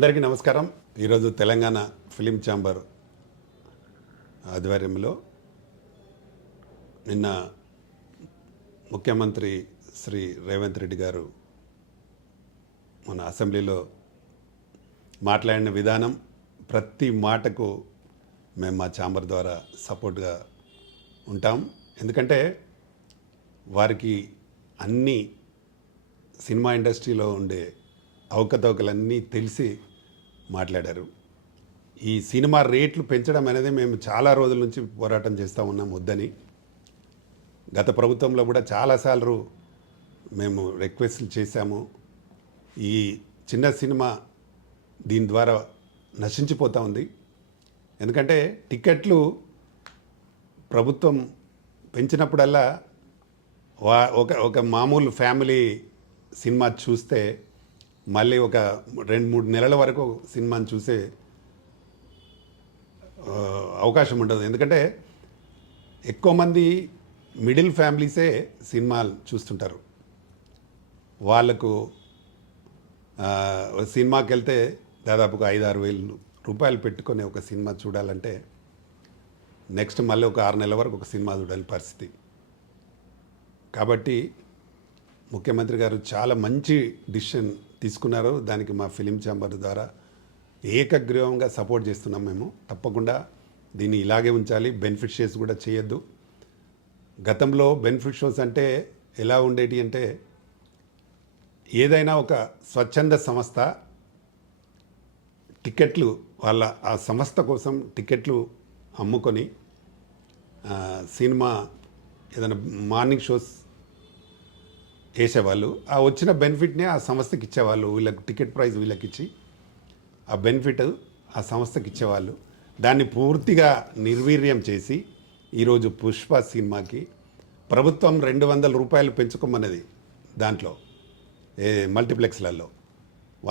అందరికీ నమస్కారం. ఈరోజు తెలంగాణ ఫిలిం ఛాంబర్ ఆధ్వర్యంలో నిన్న ముఖ్యమంత్రి శ్రీ రేవంత్ రెడ్డి గారు మన అసెంబ్లీలో మాట్లాడిన విధానం, ప్రతి మాటకు మేము మా ఛాంబర్ ద్వారా సపోర్ట్గా ఉంటాం. ఎందుకంటే వారికి అన్ని సినిమా ఇండస్ట్రీలో ఉండే అవకతవకలన్నీ తెలిసి మాట్లాడారు. ఈ సినిమా రేట్లు పెంచడం అనేది మేము చాలా రోజుల నుంచి పోరాటం చేస్తూ ఉన్నాం వద్దని. గత ప్రభుత్వంలో కూడా చాలాసార్లు మేము రిక్వెస్ట్లు చేశాము. ఈ చిన్న సినిమా దీని ద్వారా నశించిపోతూ ఉంది. ఎందుకంటే టికెట్లు ప్రభుత్వం పెంచినప్పుడల్లా ఒక మామూలు ఫ్యామిలీ సినిమా చూస్తే మళ్ళీ ఒక 2-3 నెలల వరకు సినిమాని చూసే అవకాశం ఉండదు. ఎందుకంటే ఎక్కువ మంది మిడిల్ ఫ్యామిలీసే సినిమాలు చూస్తుంటారు. వాళ్ళకు సినిమాకి వెళ్తే దాదాపుగా 5-6 వేలు రూపాయలు పెట్టుకొని ఒక సినిమా చూడాలంటే నెక్స్ట్ మళ్ళీ ఒక 6 నెలల వరకు ఒక సినిమా చూడాలి పరిస్థితి. కాబట్టి ముఖ్యమంత్రి గారు చాలా మంచి డిసిషన్ తీసుకున్నారు. దానికి మా ఫిలిం ఛాంబర్ ద్వారా ఏకగ్రీవంగా సపోర్ట్ చేస్తున్నాం. మేము తప్పకుండా దీన్ని ఇలాగే ఉంచాలి. బెనిఫిట్ షోస్ కూడా చేయొద్దు. గతంలో బెనిఫిట్ షోస్ అంటే ఎలా ఉండేటి అంటే, ఏదైనా ఒక స్వచ్ఛంద సంస్థ టికెట్లు వాళ్ళ ఆ సంస్థ కోసం టికెట్లు అమ్ముకొని సినిమా ఏదైనా మార్నింగ్ షోస్ వేసేవాళ్ళు. ఆ వచ్చిన బెనిఫిట్ని ఆ సంస్థకి ఇచ్చేవాళ్ళు. వీళ్ళకి టికెట్ ప్రైస్ వీళ్ళకి ఇచ్చి ఆ బెనిఫిట్ ఆ సంస్థకి ఇచ్చేవాళ్ళు. దాన్ని పూర్తిగా నిర్వీర్యం చేసి ఈరోజు పుష్ప సినిమాకి ప్రభుత్వం 200 రూపాయలు పెంచుకోమన్నది. దాంట్లో మల్టీప్లెక్స్లలో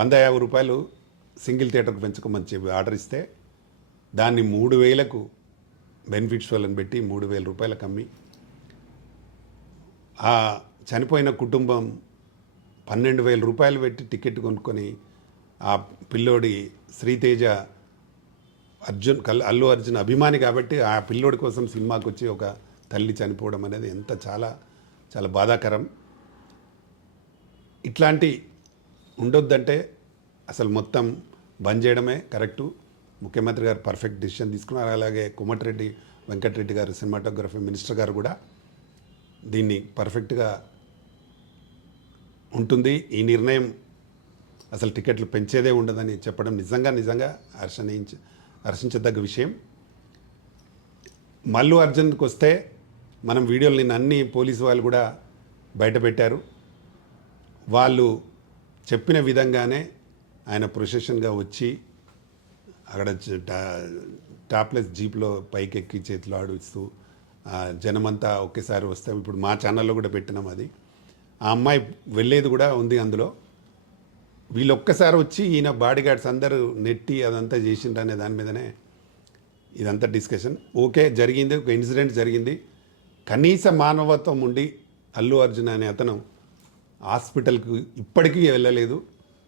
150 రూపాయలు సింగిల్ థియేటర్కి పెంచుకోమని చెప్పి ఆర్డర్ ఇస్తే దాన్ని 3000కు బెనిఫిట్ షోలను పెట్టి 3000 రూపాయలకు అమ్మి ఆ చనిపోయిన కుటుంబం 12,000 రూపాయలు పెట్టి టికెట్ కొనుక్కొని ఆ పిల్లోడి శ్రీతేజ అల్లు అర్జున్ అభిమాని కాబట్టి ఆ పిల్లోడి కోసం సినిమాకి వచ్చి ఒక తల్లి చనిపోవడం అనేది ఎంత చాలా చాలా బాధాకరం. ఇట్లాంటి ఉండొద్దంటే అసలు మొత్తం బంద్ చేయడమే కరెక్టు. ముఖ్యమంత్రి గారు పర్ఫెక్ట్ డిసిషన్ తీసుకున్నారు. అలాగే కోమటిరెడ్డి వెంకటరెడ్డి గారు సినిమాటోగ్రఫీ మినిస్టర్ గారు కూడా దీన్ని పర్ఫెక్ట్గా ఉంటుంది. ఈ నిర్ణయం అసలు టికెట్లు పెంచేదే ఉండదని చెప్పడం నిజంగా హర్షించదగ్గ విషయం. మల్లు అర్జున్కి వస్తే మనం వీడియోలు నిన్న అన్ని పోలీసు వాళ్ళు కూడా బయటపెట్టారు. వాళ్ళు చెప్పిన విధంగానే ఆయన ప్రొసెషన్గా వచ్చి అక్కడ టాప్లెస్ జీప్లో పైకెక్కి చేతిలో ఆడిస్తూ జనమంతా ఒకేసారి వస్తే, ఇప్పుడు మా ఛానల్లో కూడా పెట్టినాం అది. ఆ అమ్మాయి వెళ్ళేది కూడా ఉంది అందులో. వీళ్ళు ఒక్కసారి వచ్చి ఈయన బాడీ గార్డ్స్ అందరూ నెట్టి అదంతా చేసిండ్రు అనే దాని మీదనే ఇదంతా డిస్కషన్. ఓకే, జరిగింది, ఒక ఇన్సిడెంట్ జరిగింది. కనీస మానవత్వం ఉండి అల్లు అర్జున్ అనే అతను హాస్పిటల్కి ఇప్పటికీ వెళ్ళలేదు.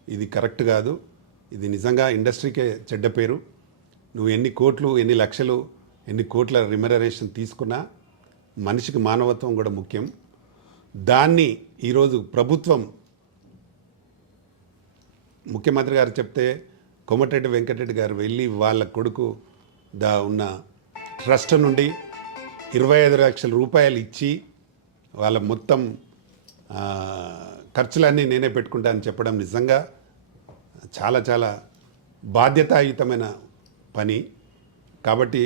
ఇది కరెక్ట్ కాదు. ఇది నిజంగా ఇండస్ట్రీకే చెడ్డ పేరు. నువ్వు ఎన్ని కోట్లు, ఎన్ని లక్షలు, ఎన్ని కోట్ల రిమ్యునరేషన్ తీసుకున్నా మనిషికి మానవత్వం కూడా ముఖ్యం. దాన్ని ఈరోజు ప్రభుత్వం, ముఖ్యమంత్రి గారు చెప్తే కోమటిరెడ్డి వెంకటరెడ్డి గారు వెళ్ళి వాళ్ళ కొడుకు ఉన్న ట్రస్ట్ నుండి 25 లక్షల రూపాయలు ఇచ్చి వాళ్ళ మొత్తం ఖర్చులన్నీ నేనే పెట్టుకుంటా అని చెప్పడం నిజంగా చాలా చాలా బాధ్యతాయుతమైన పని. కాబట్టి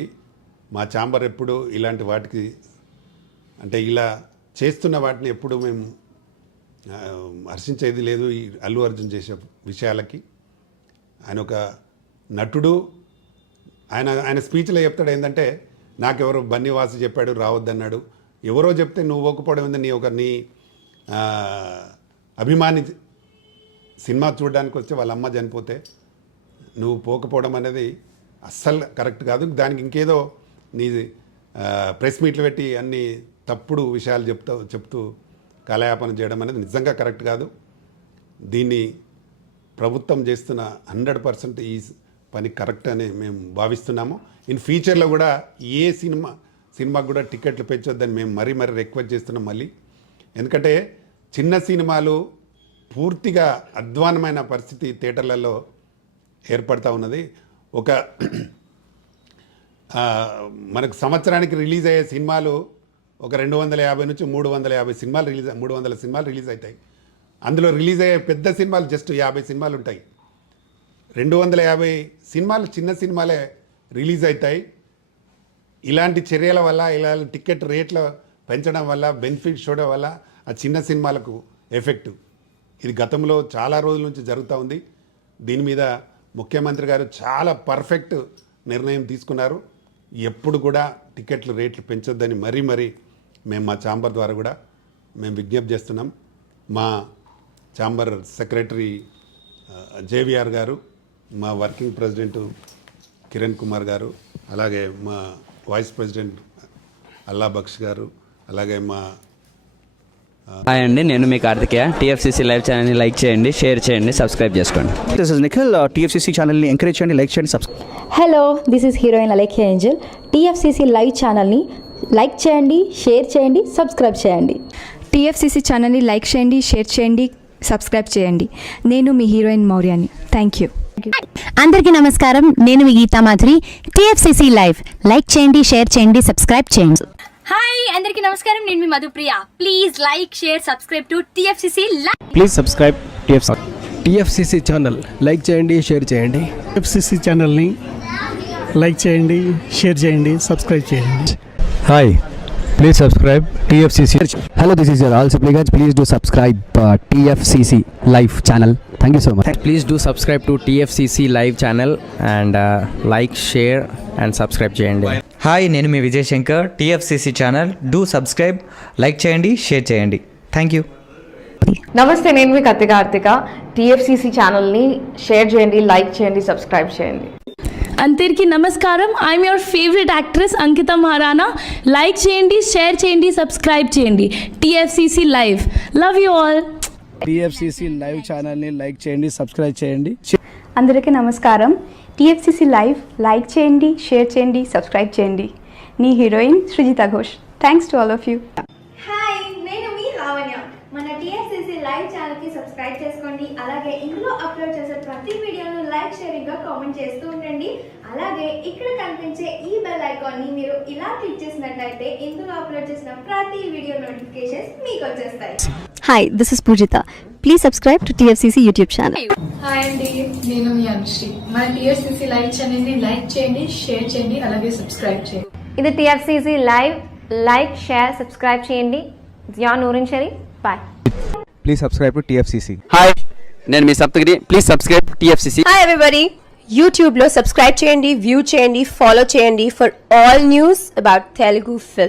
మా ఛాంబర్ ఎప్పుడు ఇలాంటి వాటికి, అంటే ఇలా చేస్తున్న వాటిని ఎప్పుడు మేము హర్షించేది లేదు. ఈ అల్లు అర్జున్ చేసే విషయాలకి ఆయన ఒక నటుడు. ఆయన స్పీచ్లో చెప్తాడు ఏంటంటే, నాకెవరో బన్నీవాసు చెప్పాడు రావద్దన్నాడు. ఎవరో చెప్తే నువ్వు ఒప్పుకోవడం ఏంది? నీ అభిమాని సినిమా చూడడానికి వస్తే వాళ్ళ అమ్మ చనిపోతే నువ్వు పోకపోవడం అనేది అస్సలు కరెక్ట్ కాదు. దానికి ఇంకేదో నీ ప్రెస్ మీట్లు పెట్టి అన్ని తప్పుడు విషయాలు చెప్తూ కాలయాపన చేయడం అనేది నిజంగా కరెక్ట్ కాదు. దీన్ని ప్రభుత్వం చేస్తున్న 100% ఈ పని కరెక్ట్ అని మేము భావిస్తున్నాము. ఇన్ ఫ్యూచర్లో కూడా ఏ సినిమాకు కూడా టికెట్లు పెంచొద్దని మేము మరీ రిక్వెస్ట్ చేస్తున్నాం మళ్ళీ. ఎందుకంటే చిన్న సినిమాలు పూర్తిగా అధ్వానమైన పరిస్థితి థియేటర్లలో ఏర్పడుతూ ఉన్నది. ఒక మనకు సంవత్సరానికి రిలీజ్ అయ్యే సినిమాలు ఒక 250 నుంచి 350 సినిమాలు 300 సినిమాలు రిలీజ్ అవుతాయి. అందులో రిలీజ్ అయ్యే పెద్ద సినిమాలు జస్ట్ 50 సినిమాలు ఉంటాయి. 250 సినిమాలు చిన్న సినిమాలే రిలీజ్ అవుతాయి. ఇలాంటి చర్యల వల్ల, ఇలాంటి టికెట్ రేట్లు పెంచడం వల్ల, బెనిఫిట్ చూడడం వల్ల ఆ చిన్న సినిమాలకు ఎఫెక్ట్. ఇది గతంలో చాలా రోజుల నుంచి జరుగుతూ ఉంది. దీని మీద ముఖ్యమంత్రి గారు చాలా పర్ఫెక్ట్ నిర్ణయం తీసుకున్నారు. ఎప్పుడు కూడా టికెట్లు రేట్లు పెంచొద్దని మరీ మేము మా ఛాంబర్ ద్వారా కూడా మేము విజ్ఞప్తి చేస్తున్నాం. మా ఛాంబర్ సెక్రటరీ జేవిఆర్ గారు, మా వర్కింగ్ ప్రెసిడెంట్ కిరణ్ కుమార్ గారు, అలాగే మా వైస్ ప్రెసిడెంట్ అల్లా బక్ష్ గారు, అలాగే మా హాయ్ అండి, నేను మీ కార్తికేయ. టీఎఫ్సీసీ లైవ్ ఛానల్ని లైక్ చేయండి, షేర్ చేయండి, సబ్స్క్రైబ్ చేసుకోండి. This is Nikhil. టీఎఫ్సీసీ ఛానల్ని ఎంకరేజ్ చేయండి, లైక్ చేయండి, subscribe. Hello, this is heroine Alekhya Angel. TFCC live ఛానల్ని లైక్ చేయండి, షేర్ చేయండి, సబ్స్క్రైబ్ చేయండి. టీఎఫ్సీసీ ఛానల్ని లైక్ చేయండి, షేర్ చేయండి, సబ్స్క్రైబ్ చేయండి. నేను మీ హీరోయిన్ మౌర్యాని. Thank you. అందరికీ నమస్కారం, నేను మీ Geetha Madhuri. TFCC live like చేయండి, షేర్ చేయండి, సబ్స్క్రైబ్ చేయండి. హాయ్ అందరికీ నమస్కారం, నేను మీ Madhupriya. Please like share subscribe to TFCC live. Please subscribe TFCC channel. Like చేయండి, షేర్ చేయండి. టీఎఫ్సీసీ ఛానల్ని లైక్ చేయండి, షేర్ చేయండి, సబ్స్క్రైబ్ చేయండి. Hi, please subscribe TFCC. Hello, this is యువర్ ఆల్ Sipligunj. Please do subscribe TFCC live channel. Thank you so much. Please do subscribe to TFCC live channel and like, share and subscribe చేయండి. Hi, నేను మీ Vijay Shankar. TFCC channel do subscribe, like చేయండి, share చేయండి. Thank you. నమస్తే, నేను మీ Karthika. TFCC ఛానల్ని share చేయండి, like చేయండి, సబ్స్క్రైబ్ చేయండి. అందరికీ నమస్కారం, I'm your favourite actress Ankita Maharana. Like చేయండి, షేర్ చేయండి, సబ్స్క్రైబ్ చేయండి. TFCC live. Love you all. TFCC live ఛానల్ని లైక్ చేయండి, సబ్స్క్రైబ్ చేయండి. అందరికీ నమస్కారం. టీఎఫ్సీసీ లైవ్ లైక్ చేయండి, షేర్ చేయండి, సబ్స్క్రైబ్ చేయండి. నీ heroine Srujitha Ghosh. Thanks to all of you. Hi, నేను మీ లావణ్య. మన టీఎఫ్సీసీ లైవ్ ఛానల్కి సబ్స్క్రైబ్ చేసుకోండి. అలాగే ఇందులో అప్లోడ్ చేసే ప్రతి వీడియోను లైక్, షేరింగ్గా కామెంట్ చేస్తూ ఉండండి. అలాగే ఇక్కడ కనిపించే ఈ బెల్ ఐకాన్ని మీరు ఇలా క్లిక్ చేసినట్లయితే ఇందులో అప్లోడ్ చేసిన ప్రతి వీడియో నోటిఫికేషన్స్ మీకు వచ్చేస్తాయి. Hi, this is Poojitha. Please subscribe to TFCC YouTube channel. Hi అండి, నేను మీ అనుశ్రీ. మన టీఎఫ్సీసీ లైవ్ ఛానల్ని లైక్ చేయండి, షేర్ చేయండి, అలాగే సబ్స్క్రైబ్ చేయండి. ఇది TFCC live. Like, share, subscribe చేయండి. Zia Noorin Sharif. Bye. Please subscribe to TFCC. Hi, నేను మీ Saptagiri. Please subscribe TFCC. Hi everybody, యూట్యూబ్లో సబ్స్క్రైబ్ చేయండి, వ్యూ చేయండి, ఫాలో చేయండి for all news about Telugu film.